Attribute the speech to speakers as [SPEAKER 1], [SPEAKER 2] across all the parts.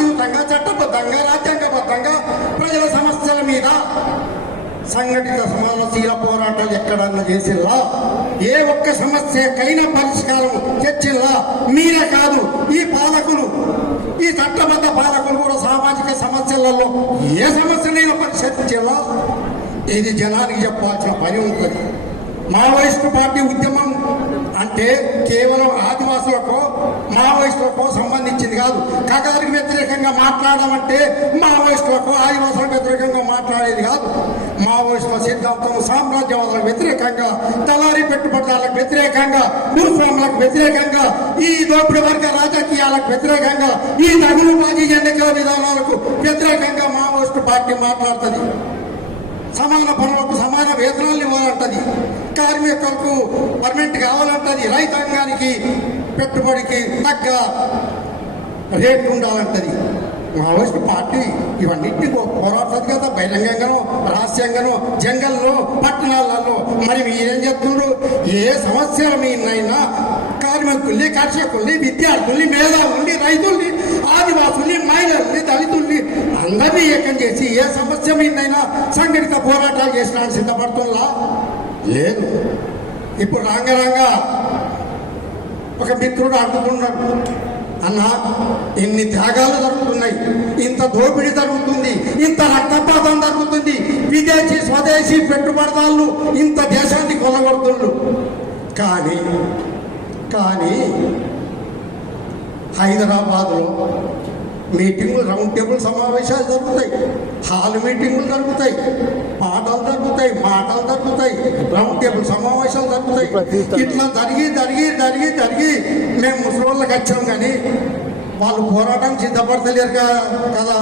[SPEAKER 1] శాంతియుతంగా చట్టబద్ధంగా రాజ్యాంగబద్ధంగా ప్రజల సమస్యల మీద సంఘటిత సమానశీల పోరాటాలు ఎక్కడన్నా చేసిల్లా? ఏ ఒక్క సమస్యకైనా పరిష్కారం తెచ్చిల్లా? మీరే కాదు ఈ పాలకులు ఈ చట్టబద్ధ పాలకులు కూడా సామాజిక సమస్యలలో ఏ సమస్యనైనా పరిష్కరించేలా ఇది జనానికి చెప్పాల్సిన పని ఉంటుంది. మావోయిస్టు పార్టీ ఉద్యమం అంటే కేవలం ఆదివాసులకు మావోయిస్టులకు సంబంధించింది కాదు. కగారికి వ్యతిరేకంగా మాట్లాడమంటే మావోయిస్టులకు ఆదివాసులకు వ్యతిరేకంగా మాట్లాడేది కాదు. మావోయిస్టుల సిద్ధాంతం సామ్రాజ్యవాదులకు వ్యతిరేకంగా తలారీ పెట్టుబడిదారులకు వ్యతిరేకంగా భూస్వాములకు వ్యతిరేకంగా ఈ దోపిడి వర్గ రాజకీయాలకు వ్యతిరేకంగా ఈ నగలు బాజీ ఎన్నికల విధానాలకు వ్యతిరేకంగా మావోయిస్టు పార్టీ మాట్లాడుతుంది. సమాన పనులకు సమాన వేతనాలు ఇవ్వాలంటది. కార్మికులకు పర్మనెంట్ కావాలంటది రైతాంగానికి పెట్టుబడికి తగ్గ రేట్ ఉండాలంటది. మావోయిస్ట్ పార్టీ ఇవన్నింటినీ పోరాడుతుంది కదా బహిరంగంగానో రహస్యంగానో జంగల్లో పట్టణాలలో. మరి మీరేం చెప్తున్నారు? ఏ సమస్య మీనైనా కార్మికుల్ని కర్షకుల్ని విద్యార్థుల్ని మేధావుల్ని రైతుల్ని ఆదివాసుల్ని మహిళల్ని దళితుల్ని అందరినీ ఏకం చేసి ఏ సమస్య మీదైనా సంఘటిత పోరాటాలు చేసిన సిద్ధపడుతున్నా లేదు. ఇప్పుడు రంగరంగా ఒక మిత్రుడు అడుగుతున్నాడు అన్న ఇన్ని త్యాగాలు జరుగుతున్నాయి ఇంత దోపిడీ జరుగుతుంది ఇంత రక్తపాతం జరుగుతుంది విదేశీ స్వదేశీ పెట్టుబడిదారులు ఇంత దేశాన్ని కొలగొడుతుండ్రు కానీ కానీ హైదరాబాద్లో మీటింగులు రౌండ్ టేబుల్ సమావేశాలు జరుగుతాయి. హాల్ మీటింగులు జరుగుతాయి. పాటలు జరుగుతాయి మాటలు జరుగుతాయి రౌండ్ టేబుల్ సమావేశాలు జరుగుతాయి. ఇట్లా జరిగి జరిగి జరిగి జరిగి మేము ముసలోళ్ళకి వచ్చాం కానీ వాళ్ళు పోరాటం సిద్ధపడతలేరు కదా?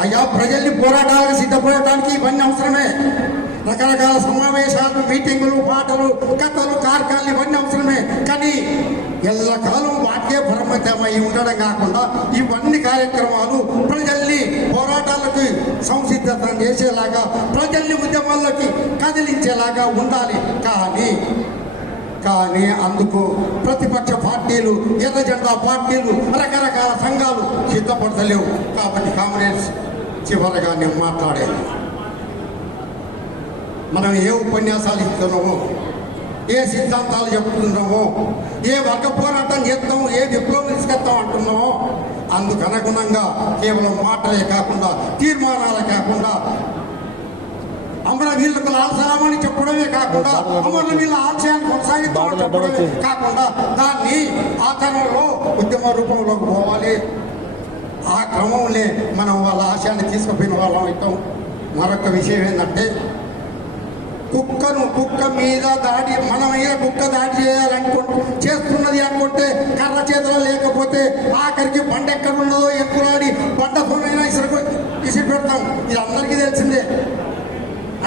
[SPEAKER 1] అయ్యా ప్రజల్ని పోరాటాలకు సిద్ధపడటానికి ఇవన్నీ అవసరమే. రకరకాల సమావేశాలు మీటింగులు పాటలు కథలు కార్యక్రమాలు ఇవన్నీ అవసరమే. కానీ ఎల్లకాలం వాటికే పరిమితమై ఉండడం కాకుండా ఇవన్నీ కార్యక్రమాలు ప్రజల్ని పోరాటాలకు సంసిద్ధత చేసేలాగా ప్రజల్ని ఉద్యమాల్లోకి కదిలించేలాగా ఉండాలి. కానీ కానీ అందుకు ప్రతిపక్ష పార్టీలు ఎర్ర జెండా పార్టీలు రకరకాల సంఘాలు సిద్ధపడతలేవు. కాబట్టి కాంగ్రెస్ చివరగా నేను మాట్లాడేది. మనం ఏ ఉపన్యాసాలు ఇస్తున్నామో ఏ సిద్ధాంతాలు చెప్తున్నామో ఏ వర్గ పోరాటం చేస్తాము ఏ విప్లవం తీసుకెళ్తాం అంటున్నామో అందుకు అనుగుణంగా కేవలం మాటలే కాకుండా తీర్మానాలే కాకుండా అమర వీళ్ళకు లాల్సరామని చెప్పడమే కాకుండా అమరుల వీళ్ళ ఆశయాన్ని కొనసాగిస్తామని చెప్పడమే కాకుండా దాన్ని ఆచరణలో ఉద్యమ రూపంలోకి పోవాలి. ఆ క్రమంలో మనం వాళ్ళ ఆశయాన్ని తీసుకుపోయిన వాళ్ళం అవుతాం. మరొక విషయం ఏంటంటే కుక్కను కుక్క మీద దాడి మన మీద కుక్క దాడి చేయాలనుకుంటే చేస్తున్నది అనుకుంటే కర్ర చేతిలో లేకపోతే ఆఖరికి బండ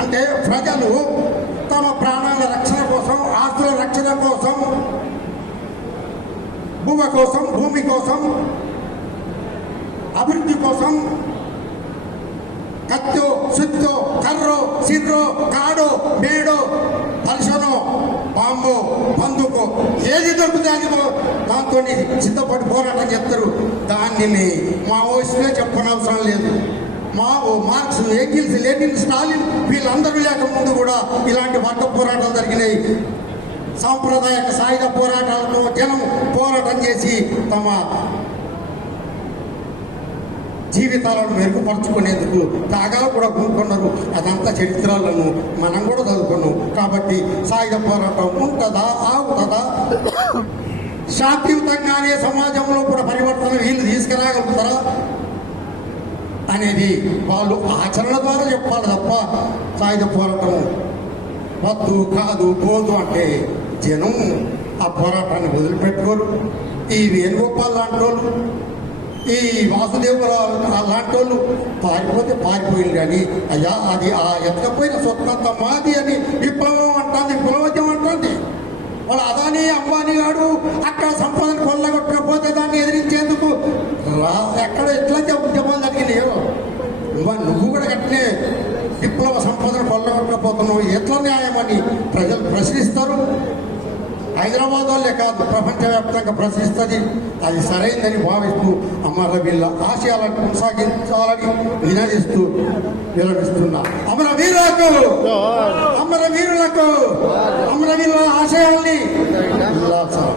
[SPEAKER 1] అంటే ప్రజలు తమ ప్రాణాల రక్షణ కోసం ఆస్తుల రక్షణ కోసం భూమి కోసం భూమి కోసం అభివృద్ధి కోసం కత్తో సుత్తో కర్రో సిర్రో కాడో మేడో పలసనో పాంబో పందుకో ఏది దొరుకుతుంది అది దాంతో సిద్ధపడి పోరాటం చెప్తారు దాన్ని మా వయసులో చెప్పనవసరం లేదు. మా మార్క్స్ ఎంగిల్స్ లెనిన్ స్టాలిన్ వీళ్ళందరూ లేక ముందు కూడా ఇలాంటి వర్గ పోరాటాలు జరిగినాయి. సాంప్రదాయక సాయుధ పోరాటాలతో జనం పోరాటం చేసి తమ జీవితాలను మెరుగుపరుచుకునేందుకు త్యాగాలు కూడా కొనుక్కున్నారు అదంతా చరిత్రలను మనం కూడా చదువుకున్నాం. కాబట్టి సాయుధ పోరాటం ఉంటుందా ఆగుతుందా? శాంతియుతంగానే సమాజంలో కూడా పరివర్తన వీళ్ళు తీసుకురాగలుగుతారా? అనేది వాళ్ళు ఆచరణ ద్వారా చెప్పాలి తప్ప సాయుధ పోరాటం వద్దు కాదు పోదు అంటే జనం ఆ పోరాటాన్ని వదిలిపెట్టుకోరు. ఈ వేణుగోపాల్ లాంటి వాళ్ళు ఈ వాసుదేవరావు లాంటి వాళ్ళు పారిపోతే పారిపోయింది కానీ అయ్యా అది ఆ ఎత్తకపోయిన స్వతంత్ర మాది అని విప్లవం అంటుంది విప్లవద్యం అంటుంది. వాళ్ళు అదాని అంబానీ గాడు అక్కడ సంపదను కొల్లగొట్టకపోతే దాన్ని ఎదిరించేందుకు రా ఎక్కడ ఎట్లా ఉద్యమాలు నువ్వు కూడా కట్టినే విప్లవ సంపదను కొల్లగొట్టకపోతున్నావు ఎట్లా న్యాయమని ప్రజలు ప్రశ్నిస్తారు. హైదరాబాద్ వాళ్ళే కాదు ప్రపంచవ్యాప్తంగా ప్రశ్నిస్తుంది. అది సరైందని భావిస్తూ అమరవీళ్ళ ఆశయాలను కొనసాగించాలని వినదిస్తూ విరమిస్తున్నా అమరవీరులకు అమరవీరులకు అమరవీరుల ఆశయాల్ని ఉల్లాసం